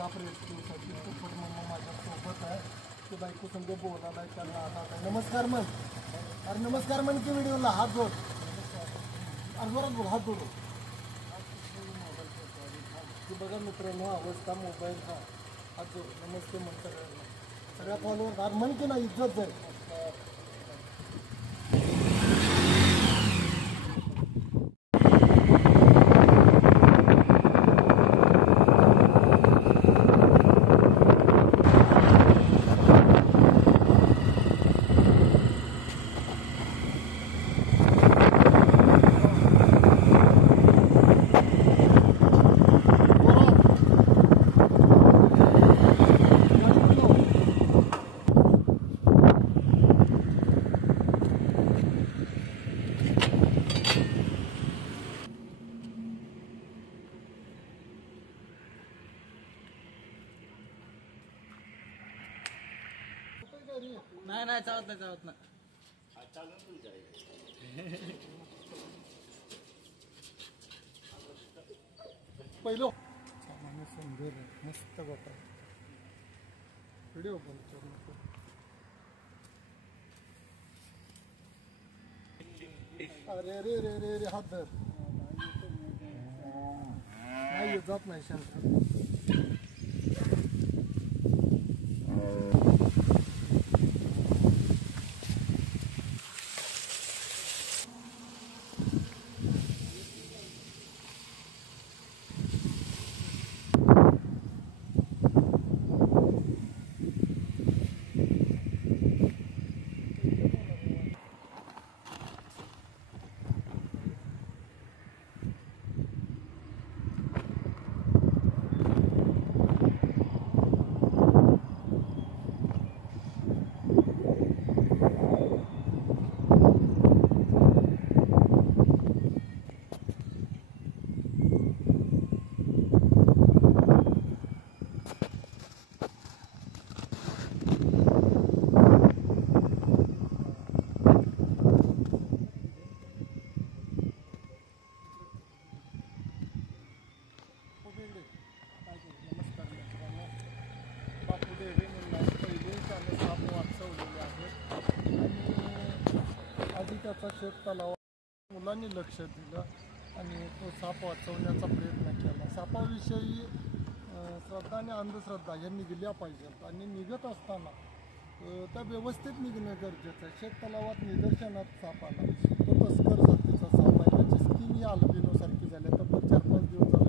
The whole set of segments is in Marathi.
साप रेस्क्यूसाठी पोपट मामा माझ्यासोबत आहे. ते बायको संग बोलायला त्यांना आता नमस्कार म्हण. अरे नमस्कार म्हण की व्हिडिओला हात जोड. अरे जोरात बोल, हात जोडू. की बघा मित्रांनो अवस्था मोबाईलचा. हात जोड, नमस्ते म्हण सगळ्यांना, सगळ्या फॉलोअर. अरे म्हण की ना, इज्जत जाईल. नाही नाही चालत नाही, चालत नाही. पहिलं सुंदर मस्त गोटा व्हिडिओ बनतो. अरे रे रे रे रे हात धर. नाही जात नाही शांत. नमस्कार मित्रांनो, बापू डेरे म्हणून पहिले त्याने साप वाचवलेले आहेत. आणि आधी त्याचा शेत तलाव मुलांनी लक्ष दिलं आणि तो साप वाचवण्याचा प्रयत्न केला. सापाविषयी श्रद्धा आणि अंधश्रद्धा या निघल्या पाहिजेत आणि निघत असताना त्या व्यवस्थित निघणं गरजेचं आहे. शेत तलावात निदर्शनात साप आला, तो तस्कर जातीचा साप आहे. त्याची स्किन ही अल्बिनोसारखी झाली. तब्बल 4-5 दिवस झाले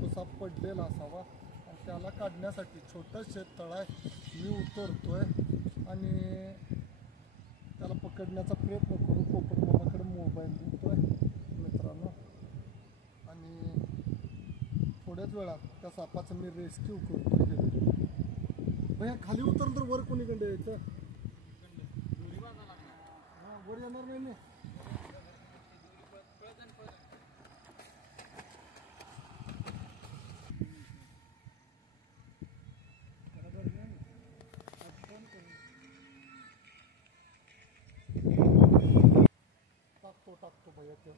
तो साप पडलेला असावा आणि त्याला काढण्यासाठी छोटं शेततळ आहे. मी उतरतोय आणि त्याला पकडण्याचा प्रयत्न करू. पोपट मामाकडे मोबाईल देतोय मित्रांनो आणि थोड्याच वेळात त्या सापाचं मी रेस्क्यू करतोय. भैया खाली उतरलं तर वर कोणीकडे यायचं? हां, वर येणार नाही मी. टाकतो भैया ते.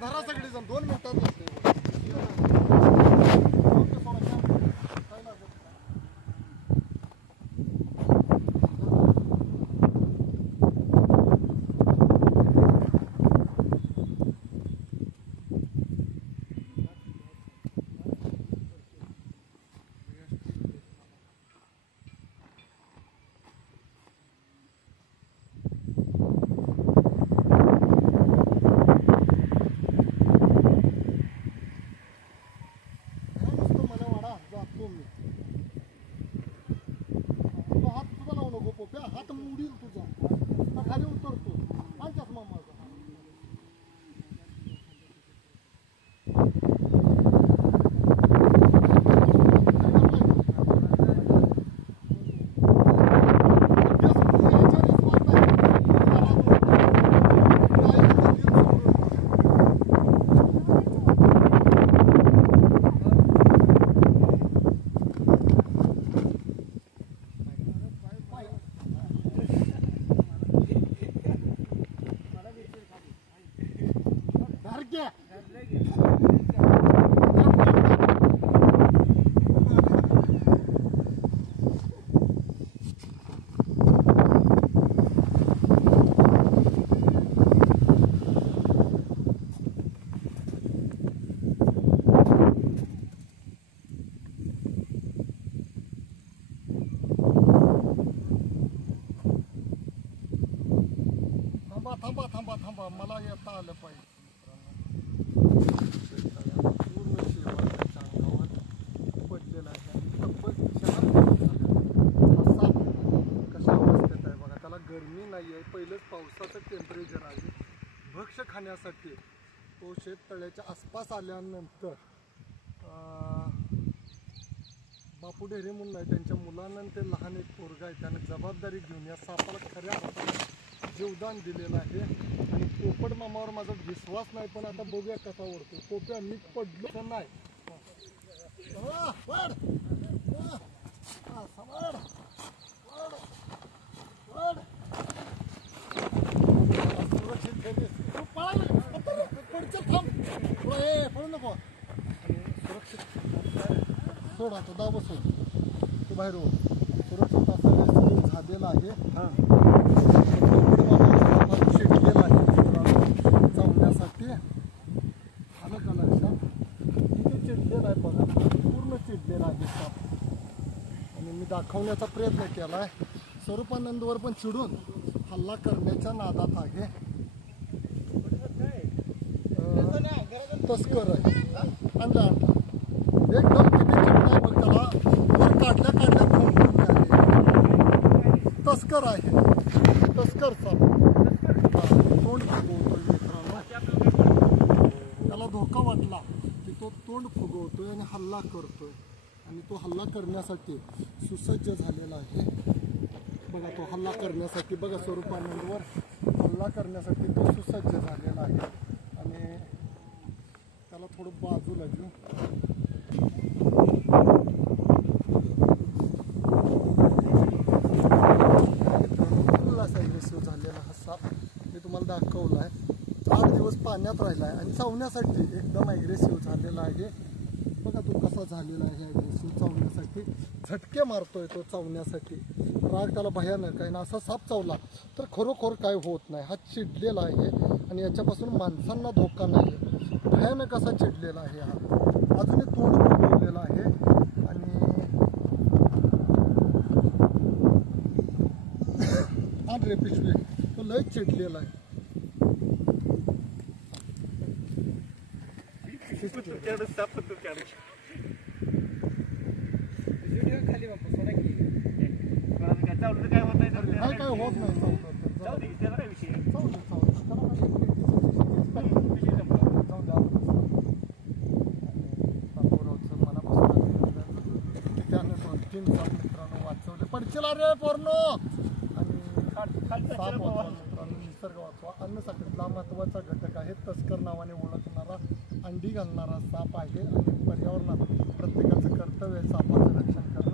धरा सगळे जण 2 मिनिटात लागते. थांबा मला येता आलं पाहिजे. पूर्ण शेवाळ त्याच्या अंगावर पडलेला आहे आणि तब्बल 4 दिवस झाले. असा कशा अवस्थेत आहे बघा. त्याला गरमी नाही आहे. पहिलंच पावसाचं टेम्परेचर आहे. भक्ष खाण्यासाठी तो शेततळ्याच्या आसपास आल्यानंतर बापू ढेरे म्हणून आहे त्यांच्या मुलांना ते लहान एक पोरगा आहे त्याने जबाबदारी घेऊन या सापाला खऱ्या अर्थाने जीवदान दिलेलं आहे. आणि पोपट मामावर माझा विश्वास नाही पण आता बघूया कसा ओढतो. पोप्या मी पडलो तर नाही. पळू नको. आणि सुरक्षित सोड आता दाब सोड तू बाहेर हो. सुरक्षित असा झालेला आहे. शिडलेला आहे चावण्यासाठी. आलं का लक्षात? किती चिडलेला आहे बघा. पूर्ण चिडलेला आहे साप. आणि मी दाखवण्याचा प्रयत्न केला आहे. स्वरूपानंदवर पण चिडून हल्ला करण्याच्या नादात आहे. तस्कर आहे. आणला एकदम किती चिडला आहे बघ. त्याला वर काढल्या तस्कर आहे. तस्कर साप तोंड फुगवतोय मित्रांनो. त्याला धोका वाटला की तो तोंड फुगवतोय आणि हल्ला करतोय. आणि तो हल्ला करण्यासाठी सुसज्ज झालेला आहे बघा. तो हल्ला करण्यासाठी बघा स्वरूपानंदवर हल्ला करण्यासाठी तो सुसज्ज झालेला आहे. आणि त्याला थोडं बाजूला घेऊ. झालेला हा साप मी तुम्हाला दाखवला आहे. 4 दिवस पाण्यात राहिला आहे आणि चावण्यासाठी एकदम ॲग्रेसिव्ह झालेला आहे बघा. तो कसा झालेला आहे ॲग्रेसिव्ह चावण्यासाठी. झटके मारतोय तो चावण्यासाठी. राग त्याला भयानक आहे. आणि असा साप चावला तर खरोखर काय होत नाही. हा चिडलेला आहे आणि याच्यापासून माणसांना धोका नाही आहे. भयानक असा चिडलेला आहे हा. अजूनही तोंड फुगवलेला आहे. आणि रे पिशवी तो लय चिडलेला आहे. खाली बापू सोडा की काय होत नाही. मित्रांनो वाचवले पडचेला रे पोरनो. साप वाचवा मित्रांनो. निसर्ग वाचवा. अन्नसाखळीतला महत्त्वाचा घटक आहे. तस्कर नावाने ओळखणारा अंडी घालणारा साप आहे. आणि पर्यावरणात प्रत्येकाचं कर्तव्य आहे सापाचं रक्षण करणं.